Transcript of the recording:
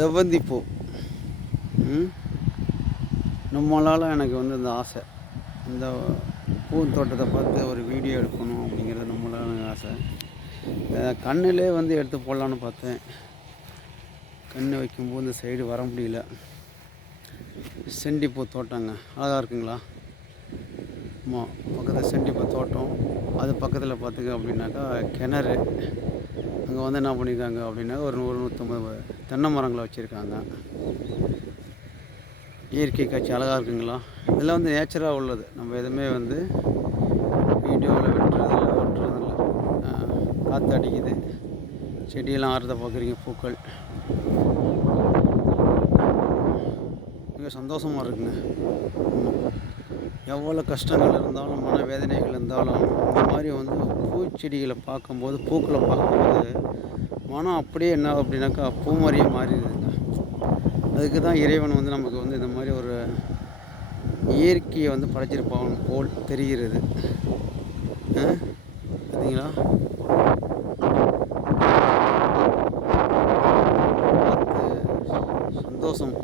செவ்வந்தி பூ. நம்மளால் எனக்கு வந்து இந்த ஆசை, இந்த பூந்தோட்டத்தை பார்த்து ஒரு வீடியோ எடுக்கணும் அப்படிங்கிறது நம்மளால் எனக்கு ஆசை. கண்ணிலே வந்து எடுத்து போடலான்னு பார்த்தேன். கண் வைக்கும்போது இந்த சைடு வர முடியல. செண்டிப்பூ தோட்டங்க, அழகாக இருக்குங்களா? ஆமாம், பக்கத்தில் செண்டிப்பூ தோட்டம், அது பக்கத்தில் பார்த்திங்க அப்படின்னாக்கா கிணறு. அங்கே வந்து என்ன பண்ணியிருக்காங்க அப்படின்னா ஒரு 100-150 தென்னை மரங்களை வச்சுருக்காங்க. இயற்கை காட்சி அழகாக இருக்குங்களா? இதெல்லாம் வந்து நேச்சராக உள்ளது. நம்ம எதுவுமே வந்து வீடியோவில் ஒட்டுறதில்ல. காற்று அடிக்குது, செடியெல்லாம் ஆறுறத பார்க்குறீங்க, பூக்கள் மிக சந்தோஷமாக இருக்குங்க. எவ்வளோ கஷ்டங்கள் இருந்தாலும், மனவேதனைகள் இருந்தாலும், இந்த மாதிரி வந்து பூச்செடிகளை பார்க்கும்போது, பூக்களை பார்க்கும்போது மனம் அப்படியே என்ன அப்படின்னாக்கா பூ மாதிரியே மாறிடுதுங்க. அதுக்கு தான் இறைவன் வந்து நமக்கு வந்து இந்த மாதிரி ஒரு இயற்கையை வந்து படைச்சிருப்பான் போல் தெரிகிறது. பார்த்தீங்களா? சந்தோஷம்.